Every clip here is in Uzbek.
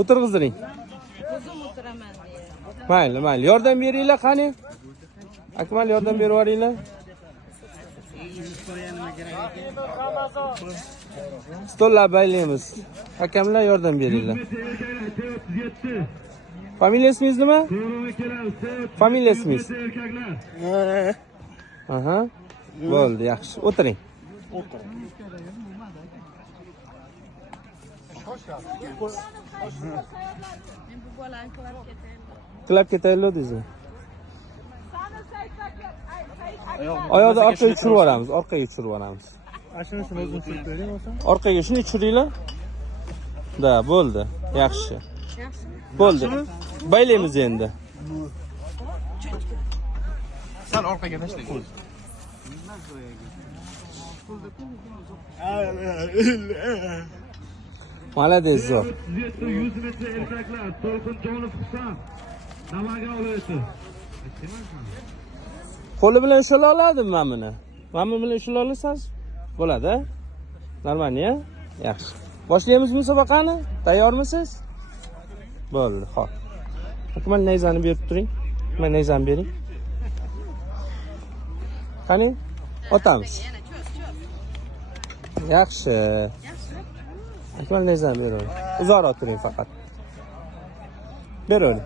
O'tirg'izdiring. O'zim o'tiraman deya. Mayli, mayli. Yordam beringlar qani. Akmal yordam berib yuboringlar. Stollar baylaymiz. Hakamlar yordam beringlar. Familiyangiz nima? Familiyangiz? Aha. Bo'ldi, yaxshi. O'tiring. Men bu bolani qilib ketaman. Qilib ketaylik deysiz. Oyoqni orqaga tushirib yuboramiz, orqaga tushirib yuboramiz. Ashunisini o'zim tushirib bering bo'lsa. Orqaga shuni tushiringlar. Da, bo'ldi. Yaxshi. Yaxshimi? Bo'ldi. Baylaymiz endi. Sal orqaga tashlang. Malades, zo'r. 100 metre erkaklar To'lqinjonov Husan Namangan viloyati. Qo'li bilan ushala oladimi men buni? Men bilan ushala olasangiz bo'ladi. Normalniya? Yaxshi. Boshlaymiz musobaqani? Tayyormisiz? Bo'ldi, xo'p. Akmal nayzani berib turing. Men nayzani bering. Qani? Otamiz. Yaxshi. Akmal nayzani bering. Uzoqroq turing faqat. Bering.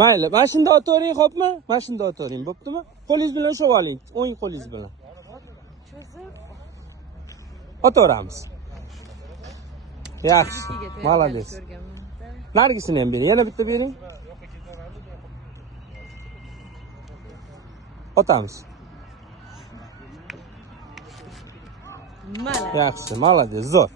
Mayli, mana shunda o'tiring, xo'pmi? Mana shunda o'tiring, bo'ptimi? Qo'lingiz bilan ushlab oling, o'ng qo'lingiz bilan. O'tiramiz. Yaxshi. Malades. Narigisini ham bering, yana bitta bering. O'tamiz. Mana. Yaxshi, malades, zo'r.